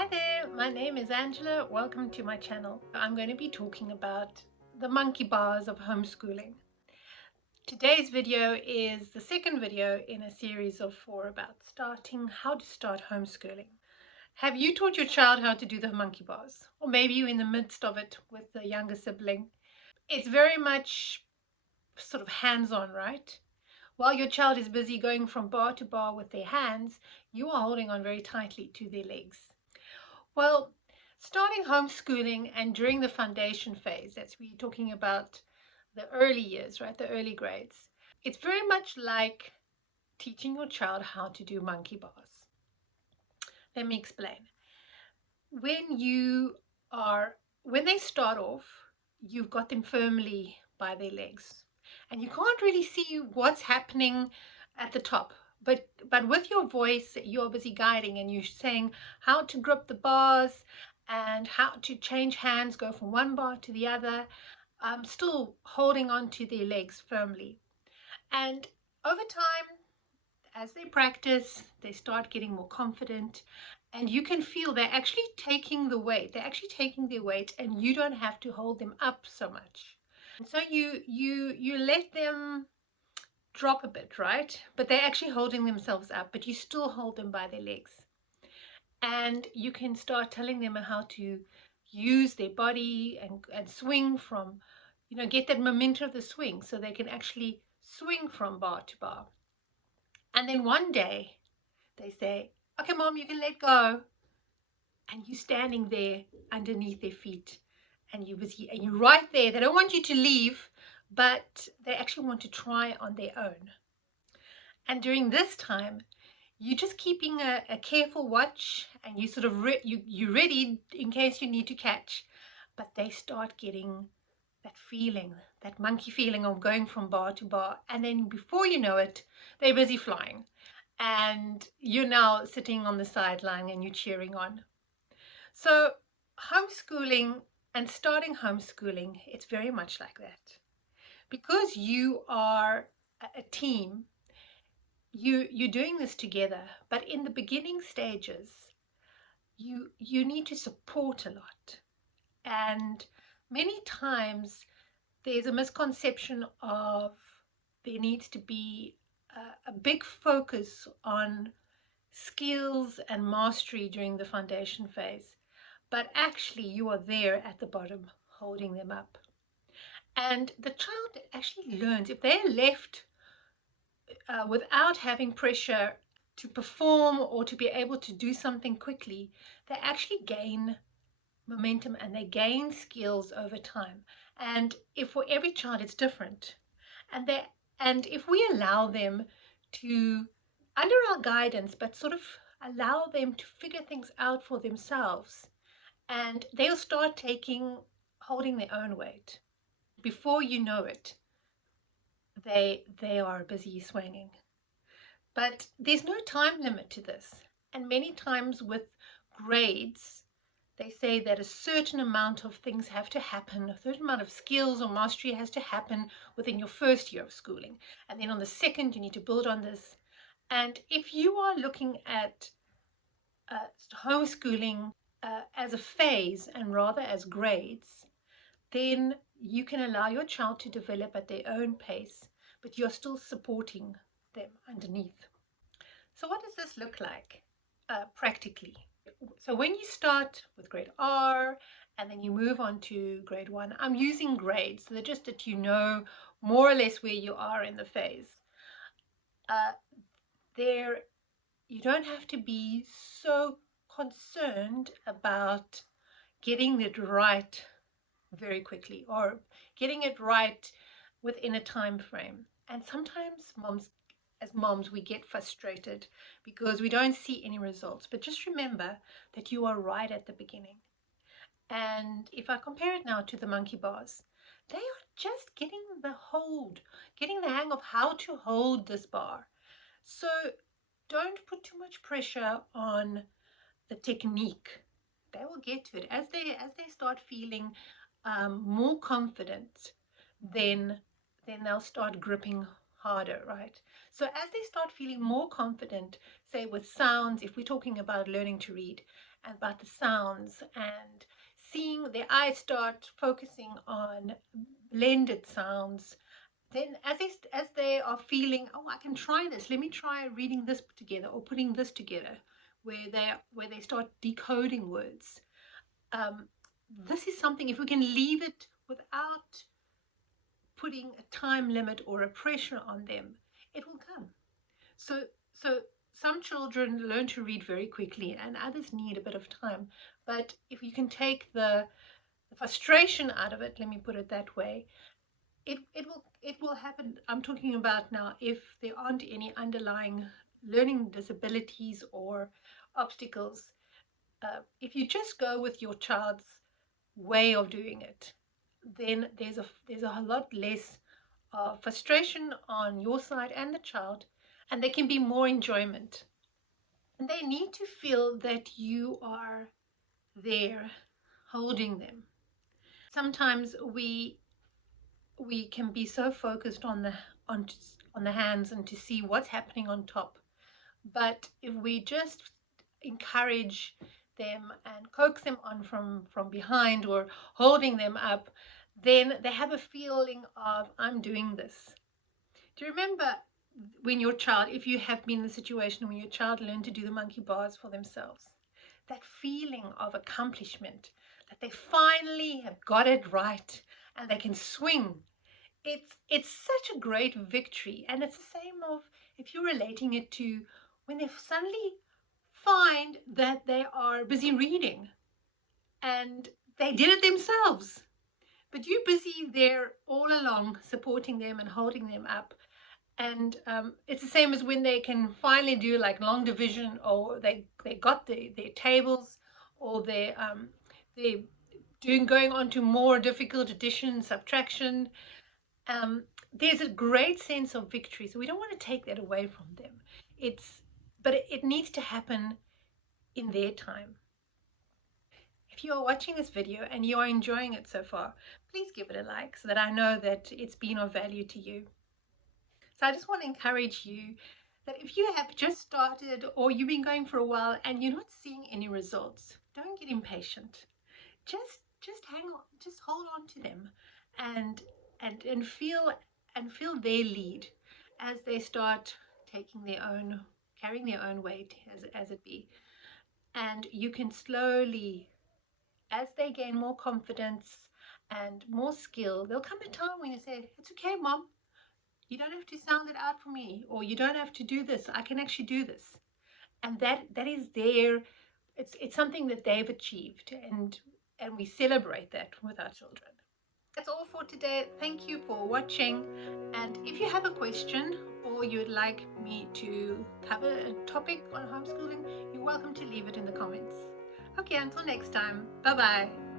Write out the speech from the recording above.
Hi there, my name is Angela. Welcome to my channel. I'm going to be talking about the monkey bars of homeschooling. Today's video is the second video in a series of 4 about how to start homeschooling. Have you taught your child how to do the monkey bars? Or maybe you're in the midst of it with the younger sibling. It's very much sort of hands-on, right? While your child is busy going from bar to bar with their hands, you are holding on very tightly to their legs. Well, starting homeschooling and during the foundation phase, that's we're talking about the early years, right? The early grades. It's very much like teaching your child how to do monkey bars. Let me explain. When they start off, you've got them firmly by their legs, and you can't really see what's happening at the top. But with your voice, you're busy guiding and you're saying how to grip the bars and how to change hands, go from one bar to the other, still holding on to their legs firmly. And over time, as they practice, they start getting more confident, and you can feel they're actually taking the weight. They're actually taking their weight, and you don't have to hold them up so much. And so you let them drop a bit, right? But they're actually holding themselves up, but you still hold them by their legs. And you can start telling them how to use their body and swing from, get that momentum of the swing so they can actually swing from bar to bar. And then one day they say, okay, Mom, you can let go. And you're standing there underneath their feet and you're busy and you're right there. They don't want you to leave, but they actually want to try on their own. And during this time, you're just keeping a careful watch, and you sort of you're ready in case you need to catch. But they start getting that feeling, that monkey feeling of going from bar to bar. And then before you know it, they're busy flying. And you're now sitting on the sideline and you're cheering on. So homeschooling and starting homeschooling, it's very much like that. Because you are a team, you're doing this together, but in the beginning stages, you need to support a lot. And many times there's a misconception of there needs to be a big focus on skills and mastery during the foundation phase, but actually you are there at the bottom holding them up. And the child actually learns. If they're left without having pressure to perform or to be able to do something quickly, they actually gain momentum and they gain skills over time. And if for every child it's different, and if we allow them to, under our guidance, but sort of allow them to figure things out for themselves, and they'll start holding their own weight. Before you know it, they are busy swinging. But there's no time limit to this. And many times with grades, they say that a certain amount of things have to happen, a certain amount of skills or mastery has to happen within your first year of schooling. And then on the second, you need to build on this. And if you are looking at homeschooling as a phase and rather as grades, then you can allow your child to develop at their own pace, but you're still supporting them underneath. So what does this look like practically? So when you start with grade R and then you move on to grade 1, I'm using grades so that just that you know more or less where you are in the phase. You don't have to be so concerned about getting it right very quickly or getting it right within a time frame. And sometimes as moms, we get frustrated because we don't see any results. But just remember that you are right at the beginning. And if I compare it now to the monkey bars, they are just getting the hang of how to hold this bar. So don't put too much pressure on the technique. They will get to it as they start feeling more confident. Then they'll start gripping harder, right? So as they start feeling more confident, say with sounds, if we're talking about learning to read, and about the sounds, and seeing their eyes start focusing on blended sounds, then as they are feeling, oh, I can try this, let me try reading this together or putting this together, where they start decoding words. um, this is something, if we can leave it without putting a time limit or a pressure on them, it will come. So some children learn to read very quickly and others need a bit of time. But if you can take the frustration out of it, let me put it that way, it will happen. I'm talking about now if there aren't any underlying learning disabilities or obstacles. If you just go with your child's way of doing it, then there's a lot less frustration on your side and the child, and there can be more enjoyment. And they need to feel that you are there holding them. Sometimes we can be so focused on on the hands and to see what's happening on top. But if we just encourage them and coax them on from behind or holding them up, then they have a feeling of, I'm doing this. Do you remember when your child, if you have been in the situation when your child learned to do the monkey bars for themselves, that feeling of accomplishment, that they finally have got it right and they can swing, it's such a great victory. And it's the same of, if you're relating it to when they suddenly find that they are busy reading and they did it themselves, but you're busy there all along supporting them and holding them up. And it's the same as when they can finally do like long division, or they got their tables, or they're going on to more difficult addition, subtraction. There's a great sense of victory. So we don't want to take that away from them. But it needs to happen in their time. If you are watching this video and you are enjoying it so far, please give it a like so that I know that it's been of value to you. So I just want to encourage you that if you have just started or you've been going for a while and you're not seeing any results, don't get impatient. Just hang on, just hold on to them, and feel their lead as they start carrying their own weight, as it be. And you can slowly, as they gain more confidence and more skill, there'll come a time when you say, it's okay, Mom, you don't have to sound it out for me, or you don't have to do this, I can actually do this. And that is it's something that they've achieved, and we celebrate that with our children. That's all for today. Thank you for watching. And if you have a question or you'd like me to cover a topic on homeschooling, you're welcome to leave it in the comments. Okay, until next time. Bye bye.